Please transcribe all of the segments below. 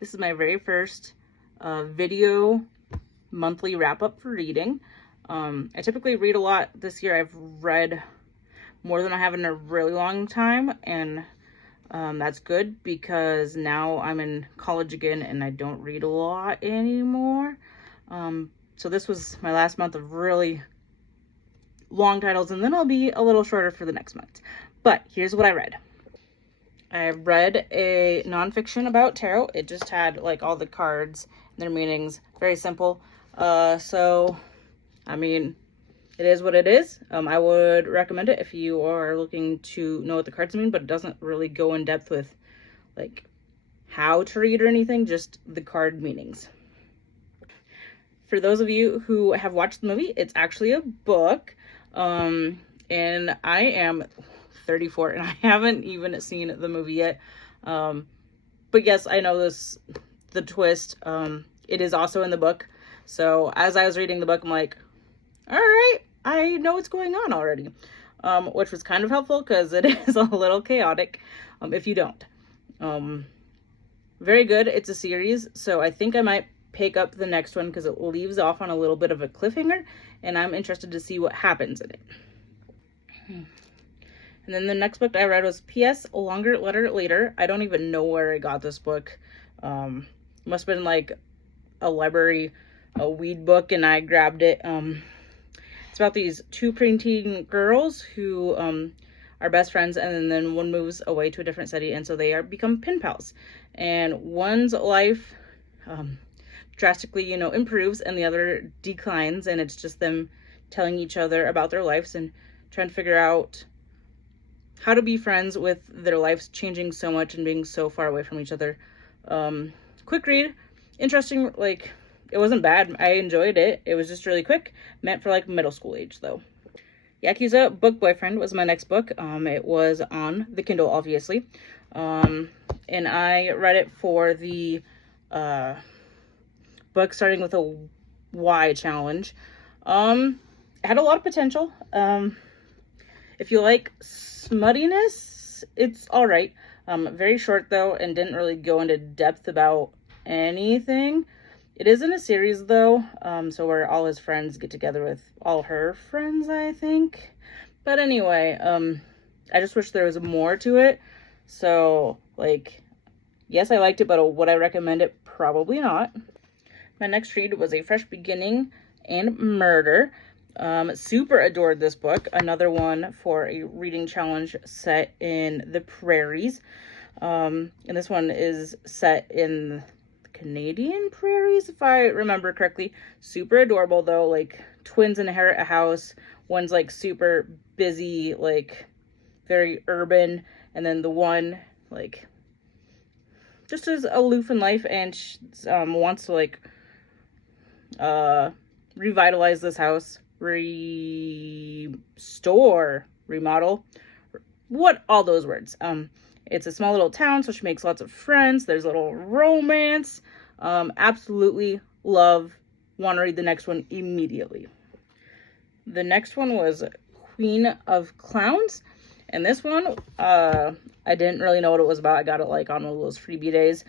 This is my very first video monthly wrap-up for reading. I typically read a lot. This year I've read more than I have in a really long time, and that's good because now I'm in college again and I don't read a lot anymore. So this was my last month of really long titles, and then I'll be a little shorter for the next month. But here's what I read. I read a nonfiction about tarot. It just had like all the cards and their meanings. Very simple. So, I mean, it is what it is. I would recommend it if you are looking to know what the cards mean, but it doesn't really go in depth with like how to read or anything, just the card meanings. For those of you who have watched the movie, it's actually a book. And I am 34 and I haven't even seen the movie yet. But yes, I know the twist. It is also in the book. So as I was reading the book, I'm like, all right, I know what's going on already. Which was kind of helpful because it is a little chaotic, if you don't. Very good. It's a series, so I think I might pick up the next one because it leaves off on a little bit of a cliffhanger, and I'm interested to see what happens in it. And then the next book I read was P.S. A Longer Letter Later. I don't even know where I got this book. Must have been like a library, a weed book, and I grabbed it. It's about these two preteen girls who are best friends, and then one moves away to a different city, and so they become pen pals. And one's life drastically, improves, and the other declines, and it's just them telling each other about their lives and trying to figure out how to be friends with their lives changing so much and being so far away from each other. Quick read, interesting. Like, it wasn't bad. I enjoyed it. It was just really quick, meant for like middle school age though. Yakuza Book Boyfriend was my next book. It was on the Kindle, obviously. And I read it for the book starting with a Y challenge. It had a lot of potential. If you like smuttiness, it's all right. Very short though, and didn't really go into depth about anything. It is in a series though, so where all his friends get together with all her friends, I think. But anyway, I just wish there was more to it. So, like, yes, I liked it, but would I recommend it? Probably not. My next read was A Fresh Beginning and Murder. Super adored this book. Another one for a reading challenge set in the prairies. And this one is set in Canadian prairies, if I remember correctly. Super adorable though, like twins inherit a house. One's like super busy, like very urban, and then the one like just is aloof in life and wants to like revitalize this house, restore, remodel, what all those words. It's a small little town, so she makes lots of friends. There's a little romance. Absolutely love. Want to read the next one immediately. The next one was Queen of Clowns. And this one, I didn't really know what it was about. I got it like on one of those freebie days.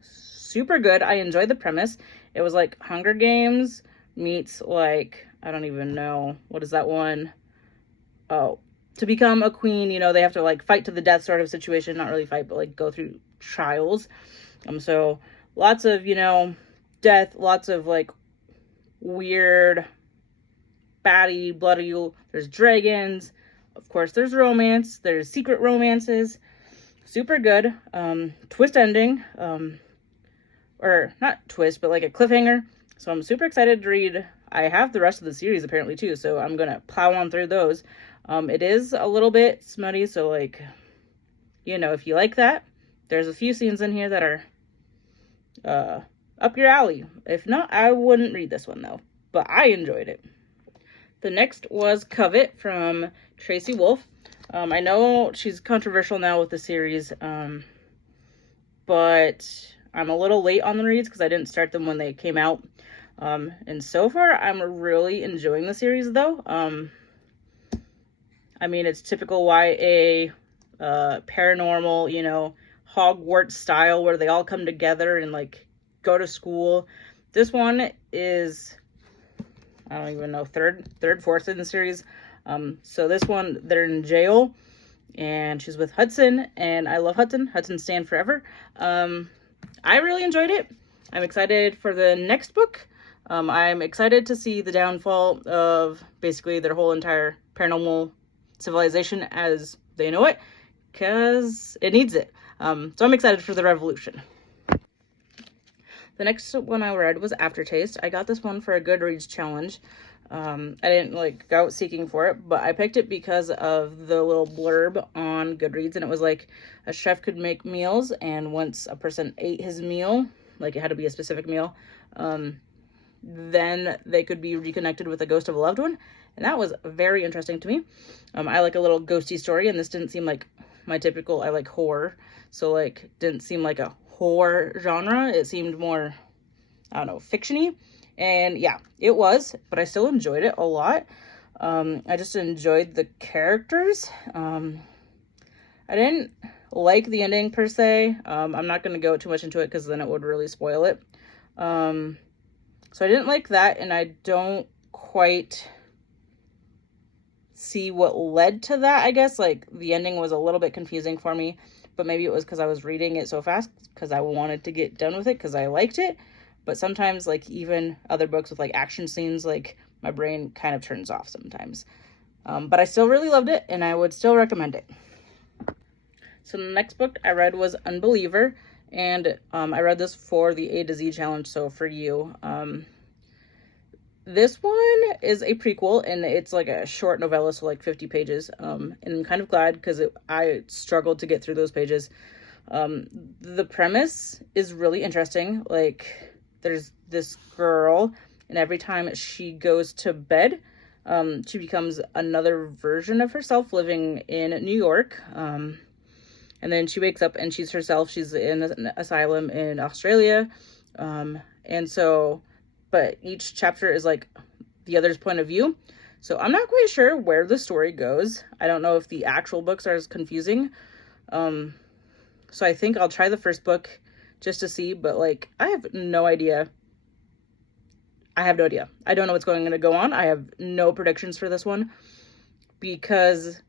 Super good. I enjoyed the premise. It was like Hunger Games meets like, I don't even know. What is that one? Oh, to become a queen, they have to like fight to the death sort of situation. Not really fight, but like go through trials. So lots of, death, lots of like weird, batty, bloody, there's dragons. Of course, there's romance. There's secret romances. Super good. Twist ending. Or not twist, but like a cliffhanger. So I'm super excited to read. I have the rest of the series apparently too, so I'm gonna plow on through those. It is a little bit smutty, so like, if you like that, there's a few scenes in here that are up your alley. If not, I wouldn't read this one though, but I enjoyed it. The next was Covet from Tracy Wolff. I know she's controversial now with the series, but I'm a little late on the reads because I didn't start them when they came out. And so far, I'm really enjoying the series though. I mean, it's typical YA, paranormal, Hogwarts style where they all come together and like go to school. This one is, I don't even know, third, fourth in the series. So this one, they're in jail and she's with Hudson, and I love Hudson. Hudson stand forever. I really enjoyed it. I'm excited for the next book. I'm excited to see the downfall of basically their whole entire paranormal civilization as they know it, because it needs it. So I'm excited for the revolution. The next one I read was Aftertaste. I got this one for a Goodreads challenge. I didn't like go out seeking for it, but I picked it because of the little blurb on Goodreads, and it was like a chef could make meals, and once a person ate his meal, like it had to be a specific meal, then they could be reconnected with the ghost of a loved one. And that was very interesting to me. I like a little ghosty story, and this didn't seem like my typical, I like horror, so like didn't seem like a horror genre. It seemed more, I don't know, fiction-y. And yeah, it was, but I still enjoyed it a lot. I just enjoyed the characters. I didn't like the ending per se. I'm not going to go too much into it because then it would really spoil it. So I didn't like that, and I don't quite see what led to that, I guess. Like, the ending was a little bit confusing for me, but maybe it was because I was reading it so fast because I wanted to get done with it because I liked it. But sometimes, like, even other books with like action scenes, like, my brain kind of turns off sometimes. But I still really loved it, and I would still recommend it. So the next book I read was Unbeliever, and I read this for the A to Z challenge, so for you. This one is a prequel, and it's like a short novella, so like 50 pages. And I'm kind of glad because I struggled to get through those pages. The premise is really interesting. Like, there's this girl, and every time she goes to bed, she becomes another version of herself living in New York. And then she wakes up and she's herself. She's in an asylum in Australia. And so, but each chapter is like the other's point of view. So I'm not quite sure where the story goes. I don't know if the actual books are as confusing. So I think I'll try the first book just to see, but like, I have no idea. I have no idea. I don't know what's going to go on. I have no predictions for this one because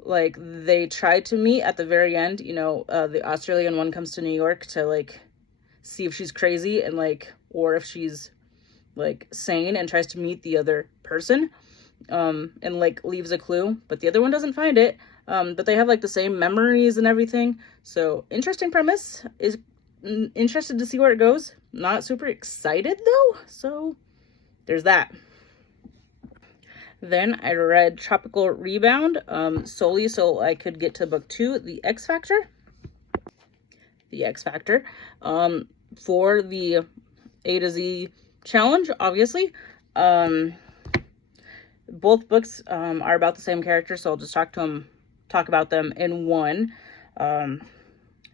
like they tried to meet at the very end, you know, the Australian one comes to New York to like see if she's crazy and like, or if she's like sane, and tries to meet the other person, and like leaves a clue, but the other one doesn't find it. But they have like the same memories and everything. So interesting premise. Is interested to see where it goes. Not super excited though. So there's that. Then I read Tropical Rebound, solely so I could get to book 2, The X Factor. The X Factor. For the A to Z challenge, obviously. Both books are about the same character, so I'll just talk about them in one.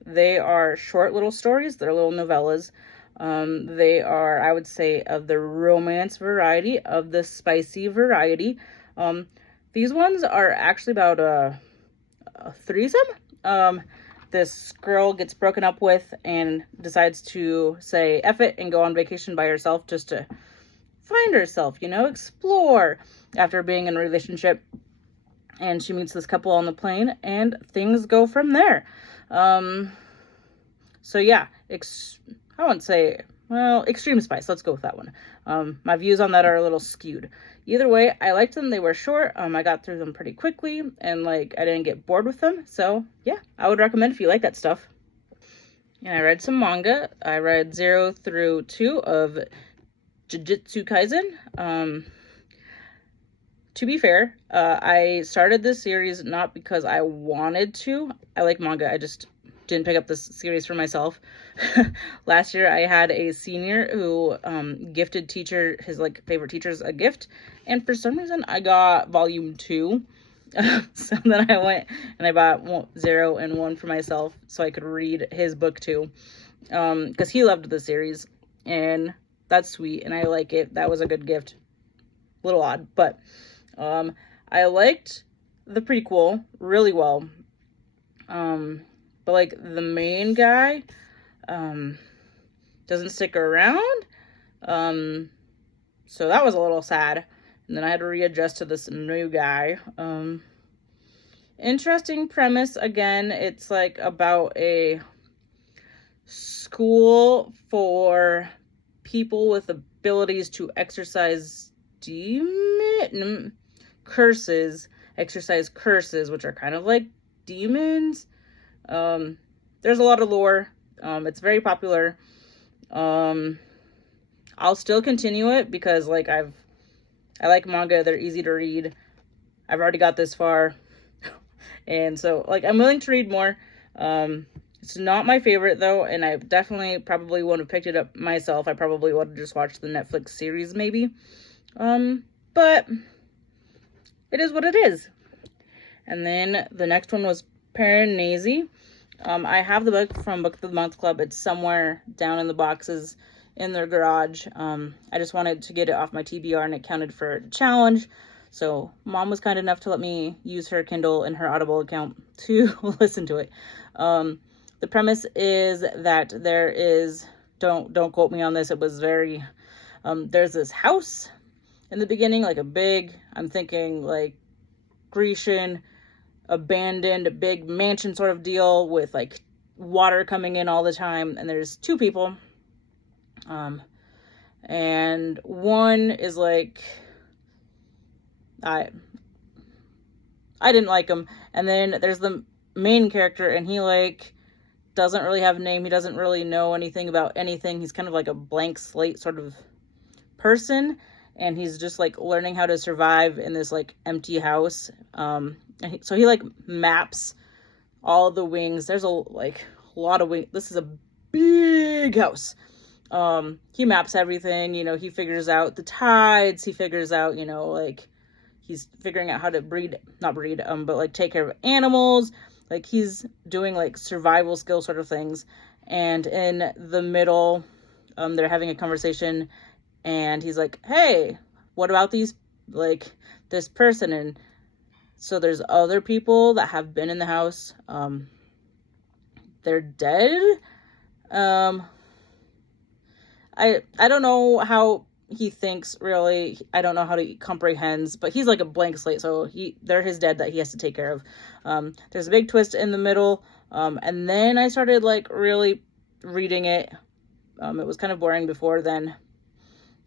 They are short little stories. They're little novellas. They are, I would say, of the romance variety, of the spicy variety. These ones are actually about a threesome. This girl gets broken up with and decides to say F it and go on vacation by herself just to find herself, you know, explore after being in a relationship. And she meets this couple on the plane and things go from there. So yeah, I wouldn't say, well, extreme spice. Let's go with that one. My views on that are a little skewed. Either way, I liked them. They were short. I got through them pretty quickly, and like I didn't get bored with them. So yeah, I would recommend if you like that stuff. And I read some manga. I read 0 through 2 of Jujutsu Kaisen. To be fair, I started this series not because I wanted to. I like manga. I just didn't pick up this series for myself. Last year I had a senior who gifted his like favorite teachers a gift, and for some reason I got volume 2. So then I went and I bought 0 and 1 for myself so I could read his book too, because he loved the series, and that's sweet and I like it. That was a good gift. A little odd, but I liked the prequel really well. but like the main guy doesn't stick around. So that was a little sad. And then I had to readjust to this new guy. Interesting premise. Again, it's like about a school for people with abilities to exercise exercise curses, which are kind of like demons. There's a lot of lore. It's very popular. I'll still continue it because like I like manga. They're easy to read. I've already got this far. And so like I'm willing to read more. It's not my favorite though, and I definitely probably wouldn't have picked it up myself. I probably would have just watched the Netflix series maybe. But it is what it is. And then the next one was Piranesi. I have the book from Book of the Month Club. It's somewhere down in the boxes in their garage. I just wanted to get it off my TBR and it counted for a challenge. So mom was kind enough to let me use her Kindle and her Audible account to listen to it. The premise is that there is, don't quote me on this, it was very, there's this house in the beginning, like a big, I'm thinking like Grecian, abandoned, big mansion sort of deal with like water coming in all the time. And there's two people. And one is like, I didn't like him. And then there's the main character and he like doesn't really have a name. He doesn't really know anything about anything. He's kind of like a blank slate sort of person. And he's just like learning how to survive in this like empty house. So he like maps all the wings. There's a lot of wings. This is a big house. He maps everything, you know, he figures out the tides. He figures out, you know, like he's figuring out how to but like take care of animals. Like he's doing like survival skill sort of things. And in the middle, they're having a conversation and he's like, hey, what about this person? And so there's other people that have been in the house. They're dead. I don't know how he thinks really. I don't know how he comprehends, but he's like a blank slate. So they're his dead that he has to take care of. There's a big twist in the middle. And then I started like really reading it. It was kind of boring before then.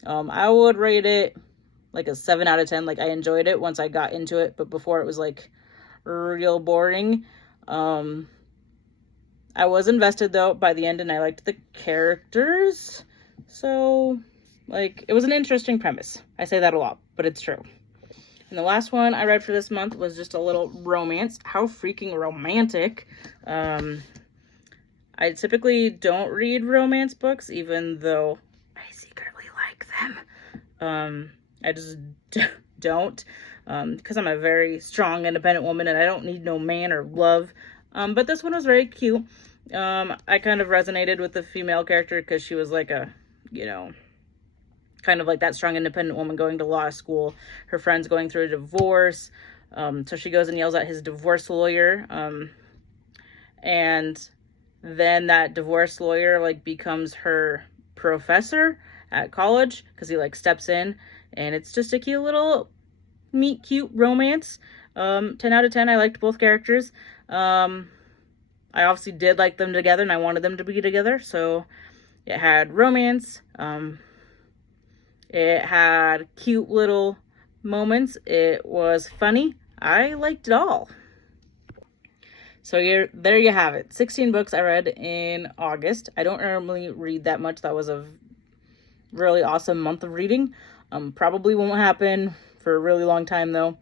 I would rate it like a 7 out of 10. Like I enjoyed it once I got into it, but before it was like real boring. I was invested though by the end and I liked the characters. So like it was an interesting premise. I say that a lot, but it's true. And the last one I read for this month was just a little romance. How freaking romantic. I typically don't read romance books, even though I secretly like them. I just don't, because I'm a very strong, independent woman and I don't need no man or love. But this one was very cute. I kind of resonated with the female character because she was like a, you know, kind of like that strong, independent woman going to law school. Her friend's going through a divorce. So she goes and yells at his divorce lawyer. And then that divorce lawyer like becomes her professor at college because he like steps in, and it's just a cute little meet cute romance. 10 out of 10. I liked both characters. I obviously did like them together and I wanted them to be together. So it had romance. It had cute little moments. It was funny. I liked it all. So there you have it. 16 books I read in August. I don't normally read that much. That was a really awesome month of reading. Probably won't happen for a really long time though.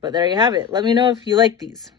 But there you have it. Let me know if you like these.